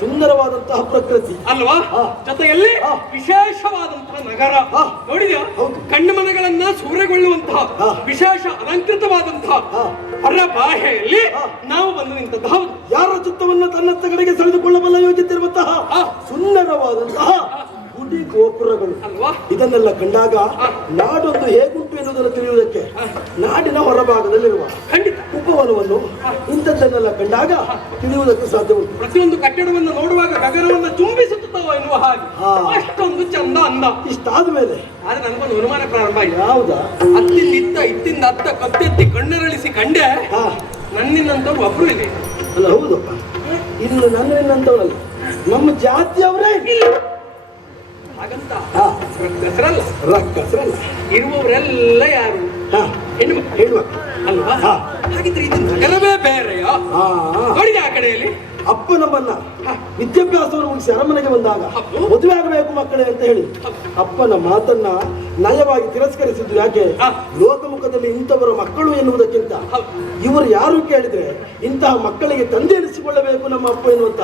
ಸುಂದರವಾದಂತಹ ಪ್ರಕೃತಿ ಅಲ್ವಾ, ಜೊತೆಯಲ್ಲಿ ವಿಶೇಷವಾದಂತಹ ನಗರ ನೋಡಿದ್ಯಾ, ಕಣ್ಣು ಮನಗಳನ್ನ ಸೂರೆಗೊಳ್ಳುವಂತಹ ವಿಶೇಷ ಅಲಂಕೃತವಾದಂತಹ ಹೊರಬಾಹೆಯಲ್ಲಿ ನಾವು ಬಂದು ನಿಂತದ್ದು. ಹೌದು, ಯಾರ ಚಿತ್ತವನ್ನು ತನ್ನತ್ತ ಕಡೆಗೆ ಸೆಳೆದುಕೊಳ್ಳಬಲ್ಲ ಯೋಚಿಸಿರುವಂತಹ ಸುಂದರವಾದಂತಹ ಗುಡಿ ಗೋಪುರಗಳು ಅಲ್ವಾ, ಇದನ್ನೆಲ್ಲ ಕಂಡಾಗ ನಾಡೊಂದು ಹೇಗುಂಟು ಎನ್ನುವುದನ್ನು ತಿಳಿಯುವುದಕ್ಕೆ ನಾಡಿನ ಹೊರಭಾಗದಲ್ಲಿರುವ ಖಂಡಿತ ಉಪವನವನ್ನು ಇಂಥದ್ದನ್ನೆಲ್ಲ ಕಂಡಾಗ ತಿಳಿಯುವುದಕ್ಕೆ ಸಾಧ್ಯ ಉಂಟು. ಪ್ರತಿಯೊಂದು ಕಟ್ಟಡವನ್ನು ನೋಡುವಾಗ ಗಗನವನ್ನು ತುಂಬಿಸುತ್ತವ ಎನ್ನುವ ಹಾಗೆ ಅಷ್ಟೊಂದು ಚಂದ ಅಂದ. ಇಷ್ಟಾದ ಮೇಲೆ ಆದ್ರೆ ನನಗೊಂದು ಅನುಮಾನ ಪ್ರಾರಂಭ ಆಯ್ತು. ಹೌದಾ? ಇತ್ತಿಂದ ಅತ್ತ ಕತ್ತೆತ್ತಿ ಕಣ್ಣರಳಿಸಿ ಕಂಡೆ ನನ್ನಿನ್ನಂತವ್ರು ಒಬ್ರು ಇದೆ. ಅಲ್ಲ, ಹೌದಪ್ಪ, ಇನ್ನು ನನ್ನಿನ್ನಂತವರಲ್ಲ, ನಮ್ಮ ಜಾತಿಯವರೇ ಹಾಗಂತ ರಕ್ಕಸರಲ್ಲ ಇರುವವರೆಲ್ಲ ಯಾರು? ಹೆಣ್ಣು ಅಲ್ವಾ? ಹಾಗಿದ್ರೆ ಇದು ನಗರವೇ ಬೇರೆಯ ನೋಡಿದೆ. ಆ ಕಡೆಯಲ್ಲಿ ಅಪ್ಪ ನಮ್ಮನ್ನ ವಿದ್ಯಾಭ್ಯಾಸವನ್ನು ಮುಗಿಸಿ ಅರಮನೆಗೆ ಬಂದಾಗ ಮದುವೆ ಆಗಬೇಕು ಮಕ್ಕಳೇ ಅಂತ ಹೇಳಿ ಅಪ್ಪನ ಮಾತನ್ನ ನಯವಾಗಿ ತಿರಸ್ಕರಿಸಿದ್ದು ಯಾಕೆ? ಲೋಕಮುಖದಲ್ಲಿ ಇಂಥವರ ಮಕ್ಕಳು ಎನ್ನುವುದಕ್ಕಿಂತ ಇವರು ಯಾರು ಕೇಳಿದ್ರೆ ಇಂತಹ ಮಕ್ಕಳಿಗೆ ತಂದೆ ಎನಿಸಿಕೊಳ್ಳಬೇಕು ನಮ್ಮ ಅಪ್ಪ ಎನ್ನುವಂತ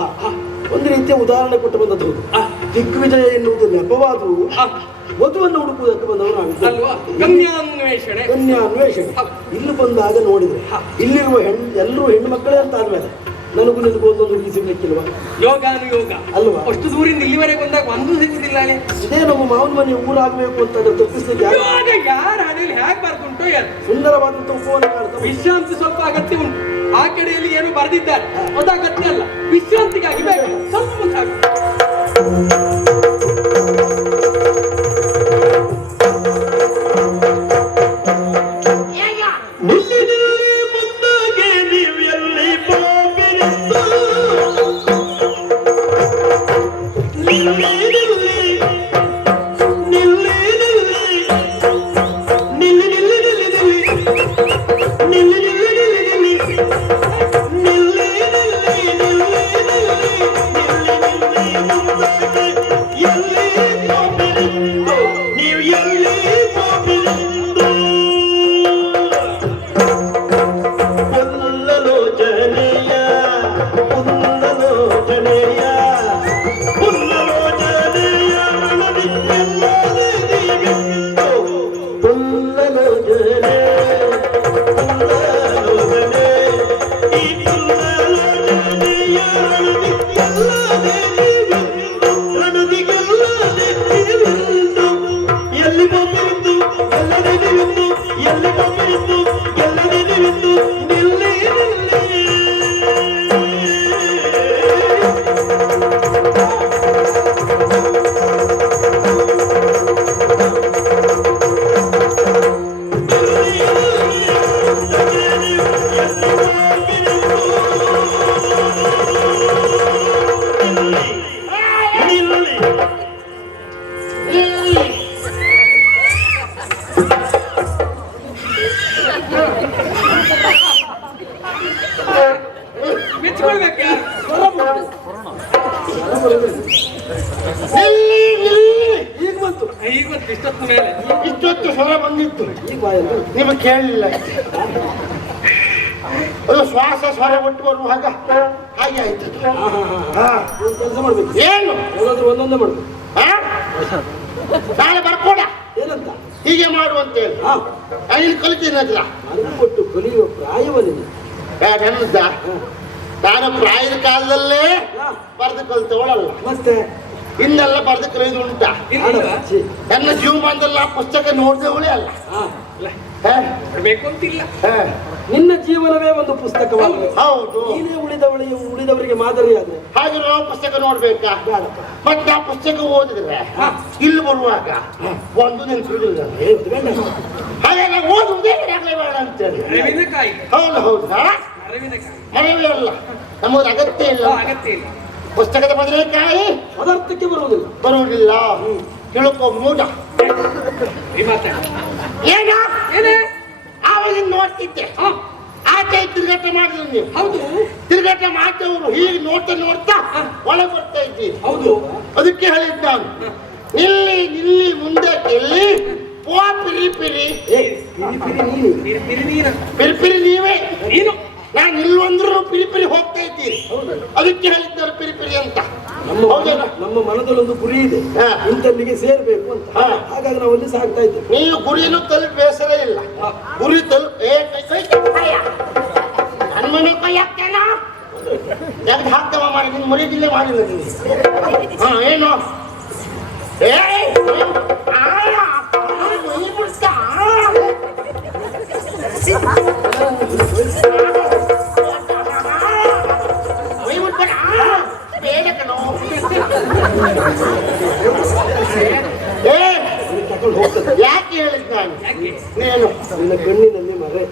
ಒಂದು ರೀತಿಯ ಉದಾಹರಣೆ ಕೊಟ್ಟು ಬಂದದ್ದು. ದಿಗ್ವಿಜಯ ಎನ್ನುವುದು ನೆಪವಾದರೂ ವಧುವನ್ನು ಹುಡುಕುವುದಕ್ಕೆ ಬಂದವರು ಕನ್ಯಾನ್ವೇಷಣೆ. ಇಲ್ಲಿ ಬಂದಾಗ ನೋಡಿದ್ರೆ ಇಲ್ಲಿರುವ ಎಲ್ಲರೂ ಹೆಣ್ಣು ಮಕ್ಕಳೇ ಅಂತ ಆದ್ಮೇಲೆ ನನಗೂ ನಿನಗೂ ಒಂದೊಂದು ಹುಡುಗಿ ಸಿಗ್ಲಿಕ್ಕಿಲ್ವಾ? ಯೋಗಾನುಯೋಗ ಅಲ್ವಾ? ಅಷ್ಟು ದೂರಿಂದ ಇಲ್ಲಿವರೆಗೆ ಬಂದಾಗ ಒಂದು ಸಿಗುದಿಲ್ಲ ಇದೇ ನಮ್ಮ ಮಾವನ ಮನೆ ಊರಾಗಬೇಕು ಅಂತ ಅದನ್ನು ತಪ್ಪಿಸ್ಲಿಕ್ಕೆ ಯೋಗ ಯಾರ ಹಣೆಯಲ್ಲಿ ಹೇಗೆ ಬರ್ದುಂಟು ಏನು ಸುಂದರವಾದಂತ ಉಪವನ ಕಾಣ್ತಾ ವಿಶ್ರಾಂತಿ ಸ್ವಲ್ಪ ಅಗತ್ಯ ಉಂಟು. ಆ ಕಡೆಯಲ್ಲಿ ಏನು ಬರೆದಿದ್ದಾರೆ ಅದು ಅಗತ್ಯ ಅಲ್ಲ, ವಿಶ್ರಾಂತಿಗಾಗಿ ಬೇಕು ಸ್ವಲ್ಪ ಮುಂದೆ ಹಾಕು. ಮೆಚ್ಕೊಳ್ಬೇಕು ಯಾರು? ಈಗ ಬಂತು. ಈಗ ಬಂತು ಇಷ್ಟೊತ್ತು ಮೇಲೆ. ಇಷ್ಟೊತ್ತು ಸ್ವರ ಬಂದಿತ್ತು, ಈಗ ಬಾಯಲ್ಲ. ನಿಮಗೆ ಕೇಳಲಿಲ್ಲ. ಅದು ಶ್ವಾಸ ಸ್ವರ ಒಟ್ಟು ಬರುವಾಗ ಹಾಗೆ ಆಯ್ತು. ಕೆಲಸ ಮಾಡ್ಬೇಕು. ಏನು ಯಾವ್ದಾದ್ರು ಒಂದೊಂದೇ ಮಾಡ್ಬೇಕು. ಆ? ನಾಳೆ ಬರ್ಕೊಡ ಏನಂತ? ಹೀಗೆ ಮಾಡುವಂತ ಹೇಳಿ ಹಾ, ಇಲ್ಲಿ ಕಲಿತೀನಿ ಅದ್ರ ನನಗೆ ಕೊಟ್ಟು ಕಲಿಯುವ ಪ್ರಾಯವನಿದೆ. ಯಾಕಂದ ನಾನು ಪ್ರಾಯದ ಕಾಲದಲ್ಲೇ ಬರೆದು ಕಲ್ತವಳಲ್ಲ, ಮತ್ತೆ ಇನ್ನೆಲ್ಲ ಬರೆದು ಕಲಿಯುದು ಉಂಟಾ? ಇಲ್ವಾ? ನನ್ನ ಜೀವಮಾನದಲ್ಲಿ ಆ ಪುಸ್ತಕ ನೋಡಿದವಳೇ ಅಲ್ಲ. ಹಾ? ಬೇಕು ಅಂತಿಲ್ಲ. ಹಾ. ನಿನ್ನ ಜೀವನವೇ ಒಂದು ಪುಸ್ತಕವಾಗಬೇಕು. ಹೌದು, ನೀನೇ ಉಳಿದವರಿಗೆ ಮಾದರಿ ಆದ್ರೆ ಹಾಗೆ ನಾವು ಪುಸ್ತಕ ನೋಡ್ಬೇಕಾ? ಬೇಡಪ್ಪ. ಮತ್ತೆ ಆ ಪುಸ್ತಕ ಓದಿದ್ರೆ ಇಲ್ಲಿ ಬರುವಾಗ ಒಂದು ನೆನ್ಪಿರುವುದಿಲ್ಲ. ಹಾಗೆ ನಾವು ಓದುವುದೇ ಆಗಲೇ ಬೇಡ ಅಂತೇಳಿ. ಅರವಿನಕಾಯಿ. ಹೌದು ಹೌದು. ಅರವಿನಕಾಯಿ ಮನವೇ ಅಲ್ಲ, ನಮಗೆ ಅಗತ್ಯ ಇಲ್ಲ. ಅಗತ್ಯ ಇಲ್ಲ. ಪುಸ್ತಕದ ಬದನೆಕಾಯಿ ಪದಾರ್ಥಕ್ಕೆ ಬರುವುದಿಲ್ಲ. ಬರುವುದಿಲ್ಲ. ತಿಳ್ಕೊ ಮೂಢ. ಈ ಮಾತಾಡ ಏನ ಏನೇ ಆವಾಗ ನೋಡ್ತಿದ್ದೆ, ಆಚೆ ತಿರುಗಾಟ ಮಾಡಿದ್ರು ನೀವು. ಹೌದು ತಿರುಗಾಟ ಮಾಡ್ತವ್ರು ಹೀಗೆ ನೋಡ್ತಾ ನೋಡ್ತಾ ಒಳಗೆ ಬರ್ತಾ ಇದ್ದೀರಿ. ಹೌದು. ಅದಕ್ಕೆ ಹೇಳಿದ್ ನಾನು, ನಿಲ್ಲಿ ನಿಲ್ಲಿ ಮುಂದೆ ಎಲ್ಲಿ ಪೋ ಪಿರಿ ಪಿರಿ. ಪಿರಿ ಪಿರಿ ನೀವೇ. ನೀನು ನಾನು ನಿಲ್ಲುವಂದ್ರೂ ಪಿರಿ ಪಿರಿ ಹೋಗ್ತಾ ಇದ್ದೀರಿ. ಅದಕ್ಕೆ ಹೇಳಿದ್ದಾರೆ ಪಿರಿ ಪಿರಿ ಅಂತ. ಹೌದೇನ? ನಮ್ಮ ಮನದಲ್ಲೊಂದು ಗುರಿ ಇದೆ, ಹಾ. ಇಂತಲ್ಲಿಗೆ ಸೇರ್ಬೇಕು ಅಂತ. ಹಾ. ಹಾಗಾಗಿ ನಾವು ಅಲ್ಲಿ ಸಾಗ್ತಾ ಇದ್ದೇವೆ. ನೀವು ಗುರಿನೂ ತಲುಪಿ ಬೇಸರ ಇಲ್ಲ. ಗುರಿ ತಲುಪಿ ನನ್ನ ಮನೆ ಕೈ ಹಾಕ್ತೇನ ಜಗದ್ ಹಾಕ್ತವ ಮಾಡಿ ನಿನ್ ಮರೀದಿಲ್ಲೇ ಮಾಡಿಲ್ಲ ನೀನು. ಹಾ ಏನು ತಕೊಂಡು ಹೋಗ್ತದೆ. ಯಾಕೆ ಹೇಳಿದ್ ನಾನು? ಯಾಕೆ? ನೀನು ನಿನ್ನ ಕಣ್ಣಿನಲ್ಲಿ ಮರೆ,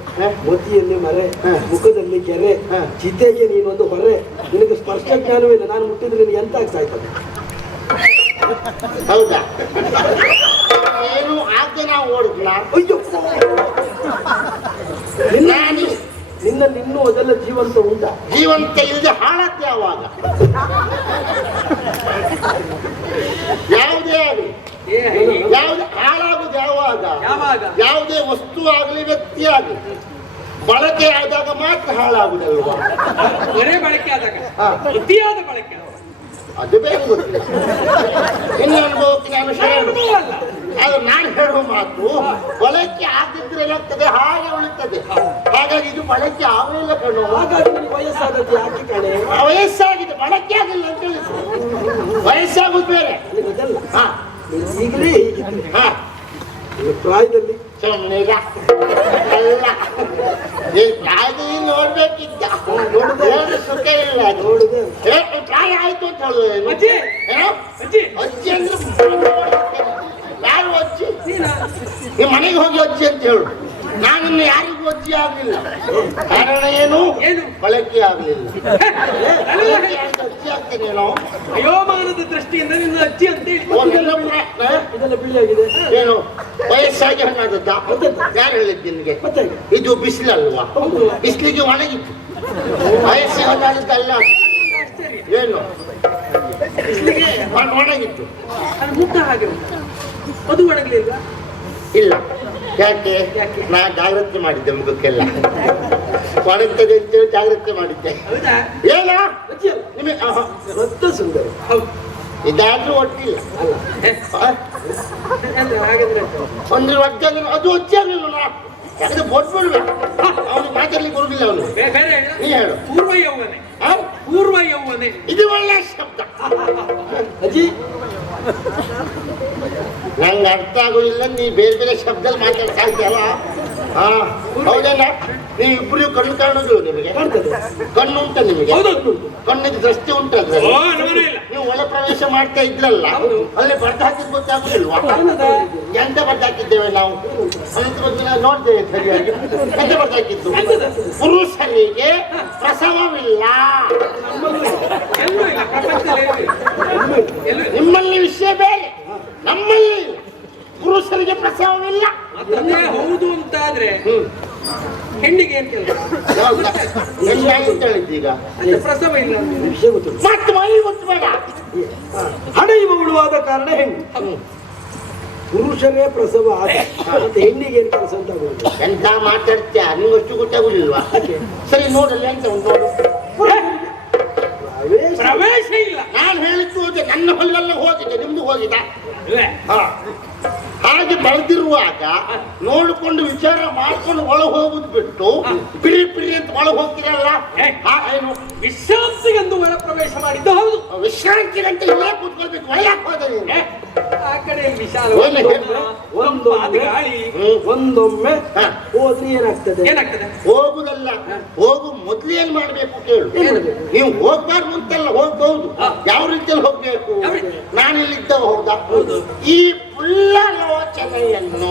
ಮತಿಯಲ್ಲಿ ಮರೆ, ಮುಖದಲ್ಲಿ ಕೆರೆ, ಚಿತೆಗೆ ನೀನೊಂದು ಹೊರೆ. ನಿನಗೆ ಸ್ಪರ್ಶ ಜ್ಞಾನವಿಲ್ಲ. ನಾನು ಮುಟ್ಟಿದ್ರೆ ನಿನಗೆ ಎಂತ ಆಗ್ತಾ ಇರ್ತದೆ? ಹೌದಾ? ಏನು ಆಗದೆ ನಾವು ಓಡಿದ್ನ? ಅಯ್ಯೋ, ನಾನು ನಿನ್ನಲ್ಲಿ ಇನ್ನೂ ಅದೆಲ್ಲ ಜೀವಂತ ಉಂಟಾ? ಜೀವಂತ ಇಲ್ಲದೆ ಹಾಳಾಗ್ತೆ ಯಾವಾಗ? ಯಾವುದೇ ಆಗಲಿ ಯಾವುದೇ ಹಾಳಾಗುದು ಯಾವಾಗ? ಯಾವಾಗ? ಯಾವುದೇ ವಸ್ತು ಆಗಲಿ ವ್ಯಕ್ತಿ ಆಗಲಿ ಬಳಕೆ ಆದಾಗ ಮಾತ್ರ ಹಾಳಾಗುದಲ್ವಾ? ಬರೇ ಬಳಕೆ ಆದಾಗ, ಹಾ. ಅತಿಯಾದ ಬಳಕೆ ಆದಾಗ. ಅದು ಬೇರೆ ಗೊತ್ತಿಲ್ಲ. ಇನ್ನು ಅನುಭವಕ್ಕೆ ನಾನು ಶರಣು. ಅನುಭವ ಅಲ್ಲ, ಅದು ನಾನು ಹೇಳುವ ಮಾತು ಬಳಕೆ ಆಗದಿದ್ರೆ ಏನಾಗ್ತದೆ ಹಾಗೆ ಉಳಿತದೆ. ಹಾಗಾಗಿ ಇದು ಬಳಕೆ ಆಗಲಿಲ್ಲ ಕಣೋ. ಹಾಗಾಗಿ ನಿನಗೆ ವಯಸ್ಸಾದದ್ದು ಯಾಕೆ ಕಣೆ? ವಯಸ್ಸಾಗಿದೆ, ಬಳಕೆ ಆಗಿಲ್ಲ ಅಂತ ಹೇಳಿದ್ರು. ವಯಸ್ಸಾಗುದು ಬೇರೆ. ನನಗೆ ಅದಲ್ಲ. ಹಾ ಈಗಲೇ ಹೀಗಿದ್ರೆ ಹಾ ಈ ಪ್ರಾಯದಲ್ಲಿ ಸುಮ್ಮನೆ ಅಲ್ಲ, ಈ ಪ್ರಾಯದಲ್ಲಿ ನೋಡ್ಬೇಕಿದ್ದ, ನೋಡಿದ್ರೆ ಸುಖ ಇಲ್ಲ. ನೋಡುದು ಪ್ರಾಯ ಆಯ್ತು ಅಂತ ಹೇಳುದು. ಅಜ್ಜಿ ಏನೋ ಅಜ್ಜಿ ಅಜ್ಜಿ ಅಂದ್ರೆ ಯಾರು ಅಜ್ಜಿ? ನೀನಾ? ನಿಮ್ಮ ಮನೆಗೆ ಹೋಗಿ ಅಜ್ಜಿ ಅಂತ ಹೇಳು. ನಾನಿನ್ನು ಯಾರಿಗೂ ಅಜ್ಜಿ ಆಗ್ಲಿಲ್ಲ. ಕಾರಣ ಏನು? ಏನು? ಬಳಕೆ ಆಗ್ಲಿಲ್ಲ. ಅಲ್ಲ, ಅಜ್ಜಿ ಆಗ್ತೇನೇನೋ. ಅಯೋಮಾನದ ದೃಷ್ಟಿಯಿಂದ ನಿನ್ನ ಅಜ್ಜಿ ಅಂತ ಹೇಳಿ ಇದೆಲ್ಲ ಬಿಳಿಯಾಗಿದೆ. ಏನು ವಯಸ್ಸಾಗಿ ಹಣ್ಣಾದದ್ದ? ಯಾರು ಹೇಳಿದ್ದು ನಿನ್ಗೆ? ಮತ್ತೆ ಇದು ಬಿಸಿಲಲ್ವಾ? ಹೌದು. ಬಿಸಿಲಿಗೆ ಒಣಗಿತ್ತು. ವಯಸ್ಸಿಗೆ ಹಣ್ಣಾದದ್ದಲ್ಲ. ಆಶ್ಚರ್ಯ. ಏನು ಬಿಸ್ಲಿಗೆ ಒಣಗಿತ್ತು? ಅದು ಮುಟ್ಟ ಹಾಗೆ ಉಂಟು. ಅದು ಒಣಗಲಿಲ್ಲ. ಇಲ್ಲ. ಯಾಕೆ? ಯಾಕೆ? ನಾ ಜಾಗ್ರತೆ ಮಾಡಿದ್ದೆ ಮುಖಕ್ಕೆಲ್ಲ. ಒಣಗ್ತದೆ ಅಂತೇಳಿ ಜಾಗ್ರತೆ ಮಾಡಿದ್ದೆ. ಹೌದಾ? ಏನ ಅಜ್ಜಿ ಅಲ್ಲ, ನಿಮಗೆ ರಕ್ತ ಸುಂದರ. ಹೌದು. ಇದಾದ್ರೂ ಒಟ್ಟಿಲ್ಲ. ಅಲ್ಲ ಅಂದ್ರೆ ಹಾಗಾದ್ರೆ ಒಂದು ಒಡ್ಡಲ್ಲಿ ಅದು ಒಚ್ಚಾಗಲಿಲ್ಲ. ಯಾಕಂದ್ರೆ ಬೋಟ್ ಬಿಡ್ಬೇಕು. ಅವನು ಮಾತಾಡ್ಲಿಕ್ಕೆ ಬರುದಿಲ್ಲ. ಅವನು ಬೇರೆ ಹೇಳು. ನೀ ಹೇಳು. ಪೂರ್ವ ಯೌವನೆ. ಆ? ಪೂರ್ವ ಯೌವನೆ. ಇದು ಒಳ್ಳೆ ಶಬ್ದ. ಅಜ್ಜಿ ನಂಗೆ ಅರ್ಥ ಆಗೋದಿಲ್ಲ. ನೀ ಬೇರೆ ಬೇರೆ ಶಬ್ದಲ್ಲಿ ಮಾತಾಡ್ತಾ ಇದ್ದೀಯಲ್ಲ. ಹಾ ಹೌದಲ್ಲ? ನೀವು ಇಬ್ಬರು ಕಣ್ಣು ಕಾಣೋದು ನಿಮಗೆ? ಕಾಣ್ತದೆ. ಕಣ್ಣು ಉಂಟ ನಿಮಗೆ? ಹೌದು. ಕಣ್ಣಿಗೆ ದೃಷ್ಟಿ ಉಂಟಲ್ಲ? ಓ, ಅನುಮಾನ ಇಲ್ಲ. ನೀವು ಒಳ ಪ್ರವೇಶ ಮಾಡ್ತಾ ಇದ್ರಲ್ಲ, ಹೌದು. ಅಲ್ಲಿ ಬರ್ದು ಹಾಕಿದ್ ಗೊತ್ತಾಗುದಿಲ್ವಾ? ಏನದ? ಎಂತ ಬರ್ದು ಹಾಕಿದ್ದೇವೆ ನಾವು? ಅನಂತರ ಬಗ್ಗೆ ನಾನು ನೋಡ್ತೇವೆ ಸರಿಯಾಗಿ. ಎಂತ ಬರ್ದು ಹಾಕಿದ್ದು? ಪುರುಷರಿಗೆ ಪ್ರಸವವಿಲ್ಲ. ಎಲ್ಲೂ ಇಲ್ಲ ಪ್ರಪಂಚದಲ್ಲಿ ಎಲ್ಲೂ ಇಲ್ಲ. ಎಲ್ಲೂ ಇಲ್ಲ. ನಿಮ್ಮಲ್ಲಿ ವಿಷಯ ಬೇರೆ, ನಮ್ಮಲ್ಲಿ ಇಲ್ಲ. ಪುರುಷರಿಗೆ ಪ್ರಸವವಿಲ್ಲ. ಅದನ್ನೇ ಹೌದು ಅಂತಾದ್ರೆ ಹೆಣ್ಣಿಗೆ ಏನ್ ಕೆಲಸ? ಅಂತ ಹೇಳಿದ್ದೀಗ ಅಂತ ಪ್ರಸವ ಇಲ್ಲ ಅಂತ. ವಿಷಯ ಗೊತ್ತಿಲ್ಲ. ಮತ್ತೆ ಮೈ ಗೊತ್ತು ಬೇಡ. ಹಣೆಯುವ ಉಳುವಾದ ಕಾರಣ ಹೆಣ್ಣು. ಪುರುಷನೇ ಪ್ರಸವ ಆದ ಮತ್ತೆ ಹೆಣ್ಣಿಗೆ ಏನು ಕೆಲಸ ಅಂತ ಆಗೋದು? ಎಂತ ಮಾತಾಡ್ತೀಯ? ನಿಂಗಷ್ಟು ಗೊತ್ತಾಗುದಿಲ್ವಾ? ಸರಿ ನೋಡಲ್ಲ ಎಂತ ಉಂಟು ನೋಡು. ಪ್ರವೇಶ ಇಲ್ಲ. ನಾನು ಹೇಳಿದ್ದು ಹೋದೆ, ನನ್ನ ಹೊಲ್ಲೆಲ್ಲ ಹೋಗಿದೆ, ನಿಮ್ದು ಹೋಗಿದ? ಇಲ್ವೇ? ಹಾ. ಹಾಗೆ ಬೆಳೆದಿರುವಾಗ ನೋಡಿಕೊಂಡು ವಿಚಾರ ಮಾಡ್ಕೊಂಡು ಒಳ ಹೋಗುದು ಬಿಟ್ಟು ಪಿರಿ ಪಿರಿ ಅಂತ ಒಳ ಹೋಗ್ತೀರಲ್ಲ. ಏನು ವಿಶ್ರಾಂತಿಗೆಂದು ಒಳ ಪ್ರವೇಶ ಮಾಡಿದ್ದು ಹೌದು. ವಿಶ್ರಾಂತಿಗಂತ ಇಲ್ಲೇ ಕೂತ್ಕೊಳ್ಬೇಕು. ಒಳ ಯಾಕೆ ಹೋದ ನೀನು? ಆ ಕಡೆ ವಿಶಾಲ ಒಂದೊಮ್ಮೆ ಗಾಳಿ. ಒಂದೊಮ್ಮೆ ಹಾ. ಹೋದ್ರೆ ಏನಾಗ್ತದೆ? ಏನಾಗ್ತದೆ? ಹೋಗುದಲ್ಲ, ಹೋಗು ಮೊದ್ಲು ಏನ್ ಮಾಡ್ಬೇಕು ಕೇಳು. ನೀವು ಹೋಗ್ಬಾರ್ದು ಅಂತಲ್ಲ, ಹೋಗ್ಬಹುದು. ಯಾವ ರೀತಿಯಲ್ಲಿ ಹೋಗ್ಬೇಕು? ಯಾವ ರೀತಿ? ನಾನಿಲ್ಲಿದ್ದವ ಹೌದಾ? ಈ ಪುಲ್ಲಲೋಚನೆಯನ್ನು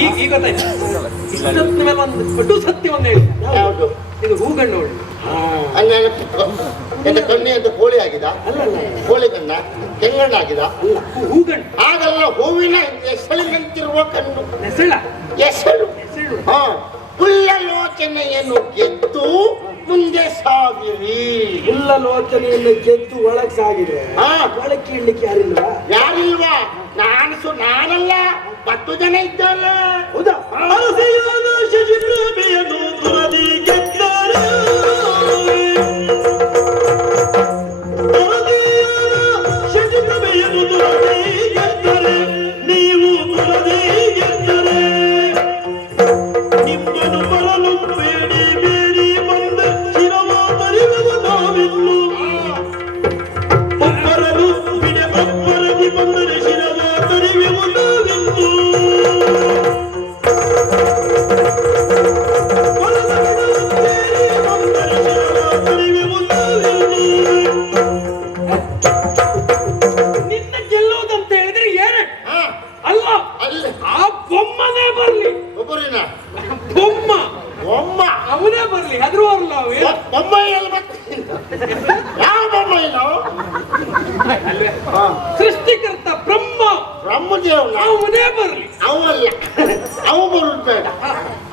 ಈಗ ಗೊತ್ತಾಯ್ತು. ಇಷ್ಟೊತ್ತಿನ ಮೇಲೆ ಒಂದು ಪಟು ಸತ್ಯವನ್ನು ಹೇಳಿ. ಯಾವುದು? ಇದು ಹೂಗಣ್ಣು ನೋಡಿ. ಎಂತ ಕಣ್ಣಿ ಅಂತ ಕೋಳಿ ಆಗಿದ? ಅಲ್ಲಲ್ಲ ಕೋಳಿ ಕಣ್ಣ ಕೆಂಗಣ್ಣ ಆಗಿದ? ಹೂಗಣ್ಣು ಹಾಗಲ್ಲ, ಹೂವಿನ ಎಸಳಿನಂತಿರುವ ಕಣ್ಣು. ನೆಸಳ. ಎಸಳು. ನೆಸಳು. ಹಾ. ಪುಲ್ಲಲೋಚನೆಯನ್ನು ಗೆದ್ದು ಮುಂದೆ ಸಾಗಿರಿ. ಎಲ್ಲ ಲೋಚನೆಯನ್ನು ಗೆದ್ದು ಒಳಗ್ ಸಾಗಿದ್ರೆ ಹಾ. ಒಳಗೆ ಕೀಳ್ಲಿಕ್ಕೆ ಯಾರಿಲ್ವಾ? ಯಾರಿಲ್ವಾ? ನಾನಲ್ಲ, 10 ಜನ ಇದ್ದಾರೆ. ಹೌದಾ? ನೀವು ನಿಮ್ಮನ್ನು ಬರಲು ಬೇಡಿ ಬೇಡಿ ಬಂದ ಶಿರವಾದರಿವರು ನಾವಿನ್ನು ಒಬ್ಬರಲು ಬಿಡೆ ಒಬ್ಬರದಿ ಬಂದರೆ ಶಿರವಾದರಿವೆವು ನಾವಿನ್ನು ನಿನ್ನ ಗೆಲ್ಲುವುದಂತ ಹೇಳಿದ್ರೆ ಏನು? ಹಾ. ಅಲ್ಲ, ಅಲ್ಲಿ ಆ ಬೊಮ್ಮನೇ ಬರ್ಲಿ. ಒಬ್ಬರಿನ ಬೊಮ್ಮ ಬೊಮ್ಮ. ಅವನೇ ಬರ್ಲಿ, ಹೆದರುವಲ್ಲ ಅವೇ. ಬೊಮ್ಮಾಯಿಯಲ್ಲಿ ಬರ್ತೀನಿ. ಯಾವ ಬೊಮ್ಮಾಯಿನೋ? ಸೃಷ್ಟಿಕರ್ತ ಬ್ರಹ್ಮ ಬ್ರಹ್ಮದೇವ್ನ ಅವನೇ ಬರ್ಲಿ. ಅವಲ್ಲ, ಅವು ಬರುದು ಬೇಡ.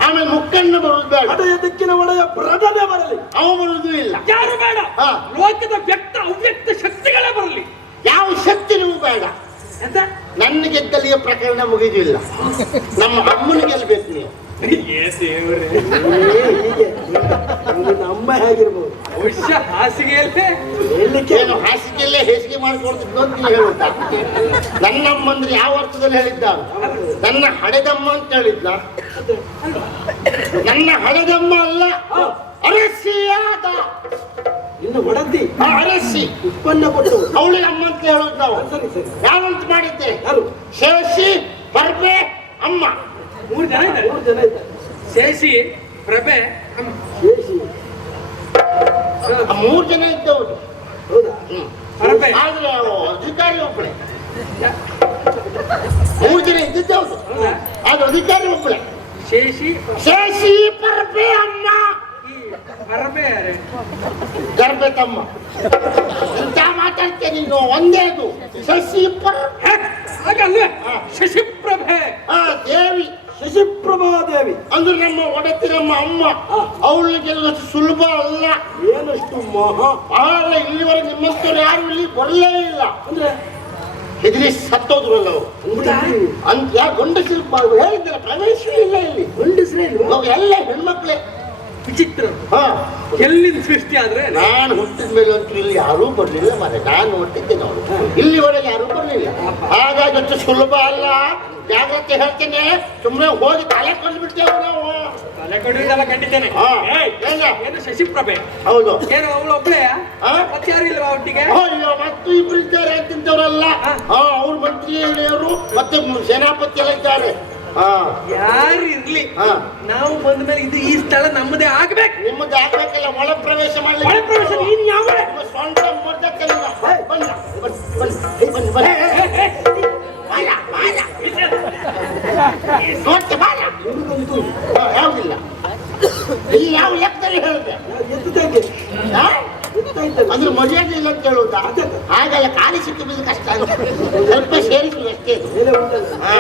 ಆಮೇಲೆ ಮುಕ್ಕಣ್ಣ ಬರುದು ಬೇಡ. ಅಡೆಯ ದಿಕ್ಕಿನ ಒಡೆಯ ಬ್ರದನೆ ಬರಲಿ. ಅವು ಬರುದು ಇಲ್ಲ. ಯಾರು ಬೇಡ? ಹಾ. ಲೋಕದ ವ್ಯಕ್ತ ಅವ್ಯಕ್ತ ಶಕ್ತಿಗಳೇ ಬರಲಿ. ಯಾವ ಶಕ್ತಿ ನೀವು ಬೇಡ. ಎಂತ? ನನ್ನ ಗೆದ್ದಲಿಯ ಪ್ರಕರಣ ಮುಗಿದಿಲ್ಲ. ನಮ್ಮ ಅಮ್ಮನ ಗೆಲ್ಬೇಕು ನೀವು. ಏ ದೇವ್ರೇ. ಹೀಗೆ ನಿನ್ನ ಅಮ್ಮ ಅಮ್ಮ ಹೇಗಿರ್ಬೋದು ಬಹುಶಃ ಹಾಸಿಗೆಯಲ್ಲೇ ಹೇಳಲಿಕ್ಕೆ ಏನು ಹಾಸಿಗೆಯಲ್ಲೇ ಹೇಸಿಗೆ ಮಾಡಿಕೊಡ್ತಿದ್ದು ಅಂತ ನೀನು ಹೇಳುತ್ತಾ? ನನ್ನಮ್ಮ ಅಂದ್ರೆ ಯಾವ ಅರ್ಥದಲ್ಲಿ ಹೇಳಿದ್ದ? ನನ್ನ ಹಡೆದಮ್ಮ ಅಂತ ಹೇಳಿದ್ನ? ನನ್ನ ಹಡೆದಮ್ಮ ಅಲ್ಲ, ಅರಸಿಯಾದ. ಇನ್ನು ಒಡದ್ದಿ ಅರಸಿ ಉತ್ಪನ್ನ ಕೊಟ್ಟು ಅವಳಿಗೆ ಅಮ್ಮ ಅಂತ ಹೇಳೋದು ನಾವು. ಸರಿ ಸರಿ ಯಾವಂತ ಮಾಡಿದ್ದೆ? ಯಾರು ಶೇಷಿ, ಪರ್ಬೆ, ಅಮ್ಮ. 3 ಜನ ಇದ್ದಾರೆ. 3 ಜನ ಇದ್ದಾರೆ. ಶೇಷಿ, ಪ್ರಭೆ, ಶೇಷಿ ಆ 3 ಜನ ಇದ್ದವರು. ಹೌದಾ ಪರಬೆ. ಆದ್ರೆ ಅಧಿಕಾರಿ ಒಬ್ಬಳೆ. 3 ಜನ ಇದ್ದಿದ್ದವ್ರು. ಹೌದಾ? ಅದು ಅಧಿಕಾರಿ ಒಬ್ಬಳೆ. ಶೇಷಿ, ಶೇಷಿ, ಪರ್ಬೆ, ಅಮ್ಮ. ಈ ಪರಬೆ ಯಾರೇ? ಗರ್ಭೆ ತಮ್ಮ. ಎಂತ ಮಾತಾಡ್ತೇನೆ ನೀನು? ಒಂದೇ ಅದು ಶಶಿ ಪರ್ಬೆ. ಹಾಗಲ್ವೇ? ಶಶಿಪ್ರಭೆ. ದೇವಿ ಶಶಿಪ್ರಭಾ ದೇವಿ ಅಂದ್ರೆ ನಮ್ಮ ಒಡತಿ, ನಮ್ಮ ಅಮ್ಮ. ಅವಳಿಗೆಲ್ಲ ಸುಲಭ ಅಲ್ಲ. ಏನಷ್ಟು ಮಹಾ ಬಹಳ ಇಲ್ಲಿವರೆಗೆ ನಿಮ್ಮಂತವ್ರು ಯಾರು ಇಲ್ಲಿ ಬರಲೇ ಇಲ್ಲ. ಅಂದ್ರೆ ಹೆದರಿ ಸತ್ತೋದ್ರಲ್ಲ ಅವರು. ಅಂತ ಯಾರು ಗಂಡಸರು ಹೇಳಿದ್ದಾರೆ, ಪ್ರವೇಶವೇ ಇಲ್ಲ ಇಲ್ಲಿ. ಗಂಡಸ್ರೇ ಇಲ್ವಾ? ನಾವು ಎಲ್ಲ ಹೆಣ್ಮಕ್ಳೇ. ವಿಚಿತ್ರ. ಹಾ, ಎಲ್ಲಿಂದ ಸೃಷ್ಟಿ ಆದ್ರೆ ನಾನು ಹುಟ್ಟಿದ ಮೇಲೆ ಅಂತೂ ಇಲ್ಲಿ ಯಾರೂ ಬರ್ಲಿಲ್ಲ ಮಾರೆ. ನಾನು ಹೊಟ್ಟಿದ್ದೆ ನಾವು ಇಲ್ಲಿವರೆಗೆ ಯಾರೂ ಬರ್ಲಿಲ್ಲ. ಹಾಗಾಗಿ ಅಷ್ಟು ಸುಲಭ ಅಲ್ಲ. ಜಾಗ್ರತೆ ಹೇಳ್ತೇನೆ. ಸುಮ್ಮನೆ ಹೋಗಿ ತಲೆ ಕೊಂಡು ಬಿಡ್ತೇವೆ ನಾವು. ತಲೆ ಕಡಿದೆಲ್ಲ ಕಂಡಿದ್ದೇನೆ. ಹಾ. ಏಯ್, ಏನ? ಏನು ಶಶಿಪ್ರಭೆ? ಹೌದು. ಏನು ಅವಳು ಒಬ್ಳೆಯಾ? ಹಾ? ಮತ್ತೆ ಯಾರು ಇಲ್ವಾ ಒಟ್ಟಿಗೆ? ಅಯ್ಯೋ, ಮತ್ತು ಇಬ್ರು ಇದ್ದಾರೆ ಅಂತಿದ್ದವರಲ್ಲ. ಅವ್ರ ಮಂತ್ರಿಯವರು ಮತ್ತೆ ಸೇನಾಪತಿ ಎಲ್ಲ ಇದ್ದಾರೆ. ಹಾ, ಯಾರು ಇರ್ಲಿ, ಹಾ. ನಾವು ಬಂದ ಮೇಲೆ ಇದು ಈ ಸ್ಥಳ ನಮ್ಮದೇ ಆಗ್ಬೇಕು. ನಿಮ್ಮದು ಆಗ್ಬೇಕಲ್ಲ ಒಳ ಪ್ರವೇಶ ಒಳ ಮಾಡ್ಲಿಕ್ಕೆ. ಪ್ರವೇಶ ನೀನ್ ಯಾವ? ನಿಮ್ಮ ಸ್ವಂತ ಮೊದಲೇ ಬನ್ನಿ ಬನ್ನಿ ಬನ್ನಿ. ಬಾಲ, ಬಾಲ. ನೋಡ್ತೆ ಬಾಲ. ಇವ್ರಿಗೊಂದು ಯಾವುದಿಲ್ಲ. ಇಲ್ಲಿ ಯಾವ ಲೆಕ್ಕದಲ್ಲಿ ಹೇಳಿದೆ? ಎತ್ತುತ್ತಾಗೆ ಹಾ? ಎತ್ತಾ ಇದ್ದಾರೆ. ಅದ್ರ ಮರ್ಯಾದೆ ಇಲ್ಲ ಅಂತ ಹೇಳುವುದಾ? ಹಾಗಲ್ಲ, ಖಾಲಿ ಸಿಕ್ಕ ಬಿದ್ದು ಕಷ್ಟ ಅಲ್ಲ. ಸ್ವಲ್ಪ ಸೇರಿಸುದು ಅಷ್ಟೇ ಇದು. ಮೇಲೆ ಉಂಟಲ್ಲ ಹಾ.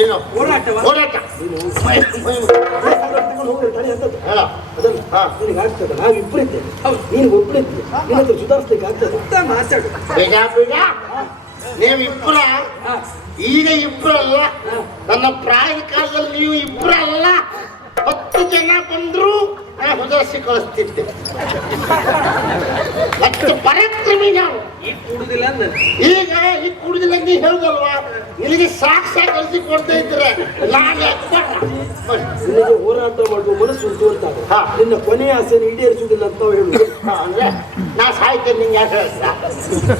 ಏನು ಹೋರಾಟವಾ? ಹೋರಾಟ. ತಗೊಂಡು ಹೋಗಿ ತಡೆ ಅಂತದ್ದು ಹೇಳ. ಅದಲ್ಲ ಹಾ. ನಿನಗೆ ಆಗ್ತದೆ. ನಾವಿಬ್ರು ಇದ್ದೇವೆ, ಹೌದು. ನೀನು ಒಬ್ಬಳಿದ್ದೆ. ನಿನ್ನ ಹತ್ರ ಸುಧಾರಿಸ್ಲಿಕ್ಕೆ ಆಗ್ತದೆ. ಅಂತ ಮಾತಾಡು. ಬೇಗ ಬೇಗ. ನೀವು ಇಬ್ಬರ ಈಗ ಇಬ್ಬರಲ್ಲ, ನನ್ನ ಪ್ರಾಯದ ಕಾಲದಲ್ಲಿ ನೀವು ಇಬ್ಬರಲ್ಲ, 10 ಜನ ಬಂದ್ರು ಸುಧಾರಿಸಿ ಕಳಿಸ್ತಿದ್ದೆ. ಅಷ್ಟು ಪರಾಕ್ರಮಿ ನಾವು. ಈಗ ಕೂಡುದಿಲ್ಲ ಅಂದ. ಈಗ ಈ ಕುಡಿದಿಲ್ಲ ನೀ ಹೇಳುದಲ್ವಾ? ನಿನಗೆ ಸಾಕು ಕಳಿಸಿ ಕೊಡ್ತಾ ಇದ್ರೆ ನಾನು ಯಾಕೆ ಬರ? ನಿನಗೆ ಹೋರಾಟ ಮಾಡುವ ಮನಸ್ಸು ಉಂಟು ಅಂತಾರೆ. ಹಾ. ನಿನ್ನ ಕೊನೆಯ ಆಸೆಯನ್ನು ಈಡೇರಿಸುವುದಿಲ್ಲ ಅಂತ ನಾವು ಹೇಳುದು. ಅಂದ್ರೆ ನಾ ಸಾಯ್ತೇನೆ, ನಿಂಗೆ ಯಾಕೆ ಹೇಳ್ತಾ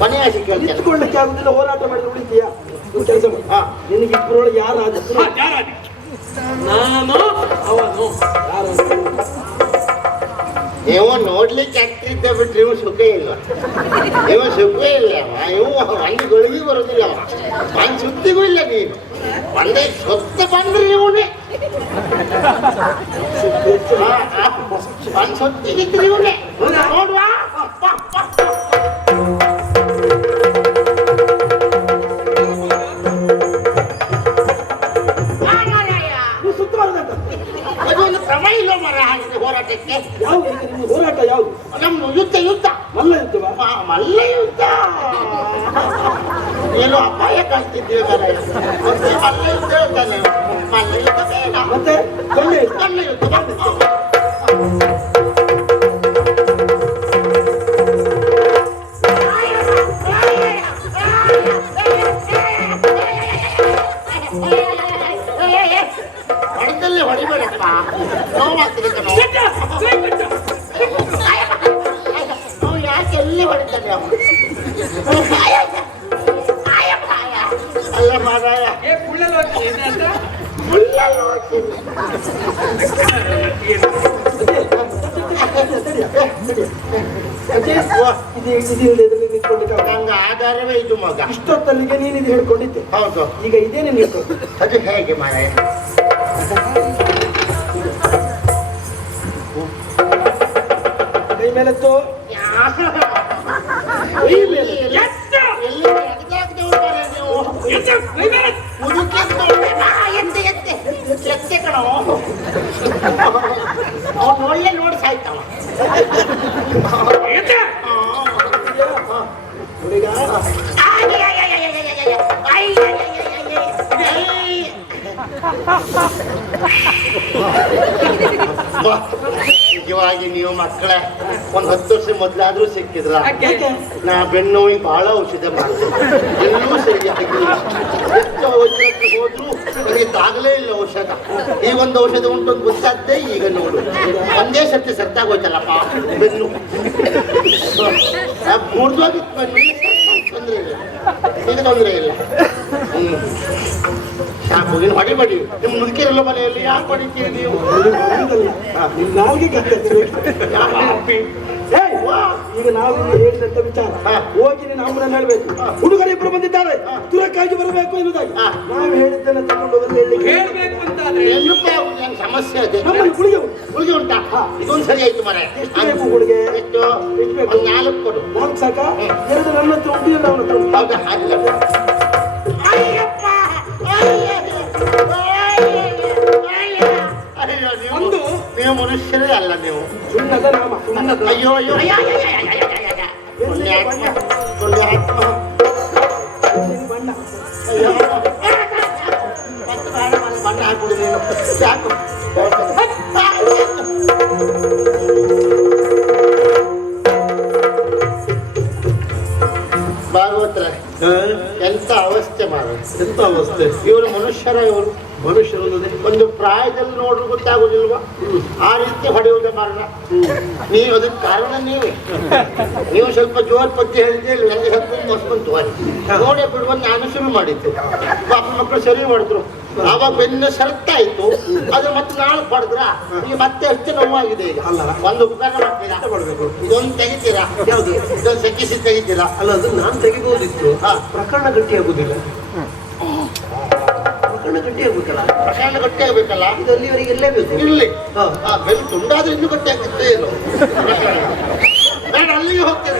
ಕೊನೆ ಆಸೆ ಕೇಳ್ತೇನೆ. ನಿಂತ್ಕೊಳ್ಳಿಕ್ಕೆ ಆಗುದಿಲ್ಲ. ಹೋರಾಟ ಮಾಡಿ ಉಳಿತೀಯಾ? ಒಂದು ಕೆಲಸ ಮಾಡಿ. ಹಾ. ನಿನಗೆ ಇಬ್ಬರೊಳಗೆ ಯಾರು ಆದ್ರು ಯಾರಾದಿ? ನಾನು ಅವನು. ನೀವು ನೋಡ್ಲಿಕ್ಕೆ ಆಗ್ತಿದ್ದ ಬಿಟ್ರೆ ಇವು ಸುಖ ಇಲ್ಲ. ಇವ ಸುಖ ಇಲ್ಲ. ಇವು ಒಂದು ಗಳಿಗೆ ಬರೋದಿಲ್ಲ. ಒಂದು ಸುತ್ತಿಗೂ ಇಲ್ಲ. ನೀನು ಒಂದೇ ಸೊತ್ತ ಬಂದ್ರೆ ಇವನೇ. ಒಂದು ಸೊತ್ತಿಗಿದ್ರೆ ಇವನೇ. ನೋಡುವ. ನೀವು ಸುತ್ತಬಾರದಂತ. ಅದೊಂದು ಕ್ರಮ ಇಲ್ಲ ಮರ ಹಾಗೆ ಹೋರಾಟಕ್ಕೆ. ಯಾವುದು ಈಗ ನಿಮ್ಮ ಹೋರಾಟ? ಯಾವುದು? ನಮ್ದು ಯುದ್ಧ. ಮಲ್ಲ ಯುದ್ಧವಾ? ಮಲ್ಲ ಯುದ್ಧ. ಏನೋ ಅಪಾಯ ಕಾಣ್ತಿದ್ದೀವಿ ಮರ. ಮತ್ತೆ ಮಲ್ಲ ಯುದ್ಧ ಹೇಳ್ತಾನೆ. ಮಲ್ಲ ಯುದ್ಧ ಬೇಡ. ಮತ್ತೆ ಸೊಳ್ಳೆ ಯುದ್ಧ. ಮಲ್ಲ ಯುದ್ಧ ಹೊಡೆದಲ್ಲೇ ಹೊಡಿಬೇಡಪ್ಪ. ನೋವಾಗ್ತದೆ ಕಣೋ. ನಾವು ಯಾಕೆ ಎಲ್ಲಿ ಹೊಡಿತಾನೆ ಅವನು? ಅಲ್ಲ ಮಾರಾಯ, ಏ ಕುಳ್ಳಲ್ಲಿ ಹೋಗ್ತೀನಿ ಇದೆ ಅಂತ. ಮುಳ್ಳಲ್ಲಿ ಹೋಗ್ತೀನಿ. ಅದೇ ಇದು ಎದುರು ನಿಂತ್ಕೊಂಡಿದ್ದ ನಂಗೆ ಆಧಾರವೇ ಇದು ಮಗ. ಇಷ್ಟೊತ್ತಲ್ಲಿಗೆ ನೀನು ಇದು ಹೇಳ್ಕೊಂಡಿದ್ದೆ. ಹೌದು. ಈಗ ಇದೇ ನೀನು ಹೇಳ್ಕೊಂಡು ಅದು ಹೇಗೆ ಮಾರಾಯ? ಕೈ ಮೇಲೆತ್ತು. ಎಲ್ಲಿ ಎಗದಾಗ್ದವ್ರು ಮಾರಾಯ ನೀವು? ಮುದುಕಿದ್ದು ಎತ್ತೆ ಕಣೋ. ಅವನು ಒಳ್ಳೆ ನೋಡಿ ಸಾಯ್ತಾವ. ಹುಡುಗ ಮುಖ್ಯವಾಗಿ ನೀವು ಮಕ್ಕಳೇ ಒಂದ್ 10 ವರ್ಷ ಮೊದ್ಲಾದ್ರೂ ಸಿಕ್ಕಿದ್ರ ಯಾಕೆ? ನಾ ಬೆನ್ನು ನೋವಿಗೆ ಬಹಳ ಔಷಧ ಮಾಡ್ತೀನಿ ಇನ್ನೂ ಸರಿಯಾಗಿಲ್ಲ. ಎಷ್ಟು ಔಷಧಕ್ಕೆ ಹೋದ್ರು ನನಗೆ ತಾಗಲೇ ಇಲ್ಲ ಔಷಧ. ಈ ಒಂದು ಔಷಧ ಉಂಟು ಅಂತ ಗೊತ್ತಾದ್ದೇ ಈಗ ನೋಡು. ಒಂದೇ ಸರ್ತಿ ಸತ್ತಾಗೋಯ್ತಲ್ಲಪ್ಪ ಬೆನ್ನು. ಮೂರ್ದೋಗಿತ್ತು ಬೆನ್ನು, ತೊಂದರೆ ಇಲ್ಲ, ಈಗ ತೊಂದರೆ ಇಲ್ಲ. ಸಾಕು, ನೀನು ಹೊಡಿಬೇಡಿ. ನಿಮ್ ಮುದುಕಿರಲ್ಲ ಮನೆಯಲ್ಲಿ, ಯಾಕೆ ಹೊಡಿತೀರಿ ನೀವು? ನಿಮ್ ನಾಲ್ಗೆ ಕತ್ತರಿಸ್ಬೇಕು. ಯಾವ ಅಪ್ಪಿ? ಏಯ್, ಈಗ ನಾವು ಇಲ್ಲಿ ಹೇಳಿದಂತ ವಿಚಾರ ಹೋಗಿ ನೀನು ಅಮ್ಮನನ್ನು ಹೇಳ್ಬೇಕು. ಹುಡುಗರಿಬ್ಬರು ಬಂದಿದ್ದಾರೆ, ತುರಕ್ಕಾಗಿ ಬರಬೇಕು ಎನ್ನುವುದಾಗಿ ನಾವು ಹೇಳಿದ್ದನ್ನ ತಗೊಂಡು ಹೋಗಲು ಹೇಳಲಿಕ್ಕೆ ಹೇಳ್ಬೇಕು ಅಂತಾದ್ರೆ ನನ್ ಸಮಸ್ಯೆ ಅದೇ. ನಮ್ಮಲ್ಲಿ ಗುಳಿಗೆ ಗುಳಿಗೆ ಉಂಟಾ? ಇದೊಂದು ಸರಿ ಆಯ್ತು ಮರೆ. ಎಷ್ಟು ಬೇಕು ಗುಳಿಗೆ? ಎಷ್ಟು? ಎಷ್ಟು ಬೇಕು? ಒಂದು 4 ಕೊಡು. 4 ಸಾಕ? 2 ನನ್ನ ಹತ್ರ ಉಂಟು, 2 ಅವನ ಹತ್ರ ಉಂಟು. ಹೌದಾ? ಹಾಗಿಲ್ಲ. ಅಯ್ಯಪ್ಪ! ಅಯ್ಯೋ, ನೀವು ಮನುಷ್ಯರೇ ಅಲ್ಲ ನೀವು. ಸುಣ್ಣದ ನಾಮ, ಸುಣ್ಣದ ಅಯ್ಯೋ ಅಯ್ಯೋ ಪುಣ್ಯಾತ್ಮ, ಪುಣ್ಯಾತ್ಮ. ಬಣ್ಣ. ಅಯ್ಯೋ ಮತ್ತೆ ಬೇಡ, ಮತ್ತೆ ಬಣ್ಣ ಹಾಕುದು ನೀನು. ಯಾಕು? ಭಾಗವತ್ರ ಎಂತ ಅವಸ್ಥೆ ಮಾಡ. ಎಂತ ಅವಸ್ಥೆ? ಇವರು ಮನುಷ್ಯರ, ಇವರು ಮನುಷ್ಯರು ಒಂದು ಪ್ರಾಯದಲ್ಲಿ ನೋಡ್ರು ಗೊತ್ತಾಗುದಿಲ್ವಾ? ಆ ರೀತಿ ಹೊಡೆಯುವುದ ಕಾರಣ. ನೀವು ಅದಕ್ಕೆ ಕಾರಣ ನೀವೇ. ನೀವು ಸ್ವಲ್ಪ ಜೋರ್ ಪದ್ಯ ಹೇಳಿದ್ರೆ ನನಗೆ ಸ್ವಲ್ಪ ಮಸ್ಕೊಂತು ನೋಡೇ ಬಿಡುವ ನಾನು ಶುರು ಮಾಡಿದ್ದು. ಪಾಪ ಮಕ್ಕಳು ಸರಿ ಮಾಡಿದ್ರು, ಆವಾಗ ಬೆನ್ನ ಸರತ್ತಾಯ್ತು. ಅದು ಮತ್ತೆ ನಾಳೆ ಪಡೆದ್ರ ಈಗ ಮತ್ತೆ ಅಷ್ಟೇ ನೋವಾಗಿದೆ. ಈಗ ಒಂದು ಉಪಕಾರ ಮಾಡ್ತೀರಾ? ಮಾಡಬೇಕು. ಇದೊಂದು ತೆಗಿತೀರಾ? ಯಾವುದು? ಇದೊಂದು ಸೆಕ್ಕಿಸಿ ತೆಗಿತೀರಾ? ಅಲ್ಲ, ಅದು ನಾನು ತೆಗಿಬಹುದಿತ್ತು. ಪ್ರಕರಣ ಗಟ್ಟಿ ಆಗುದಿಲ್ಲ. ಪ್ರಕರಣ ಗಟ್ಟಿ ಆಗುತ್ತಲ್ಲ, ಪ್ರಕರಣ ಗಟ್ಟಿ ಆಗ್ಬೇಕಲ್ಲ. ಇದು ಅಲ್ಲಿವರೆಗೆ ಎಲ್ಲೇ ಬೇಕು. ಇಲ್ಲಿ ಬೆನ್ನು ತುಂಡಾದ್ರೆ ಇನ್ನೂ ಗಟ್ಟಿ ಆಗುತ್ತೆ. ಏನು ಬೇಡ, ಅಲ್ಲಿಗೆ ಹೋಗ್ತೇನೆ.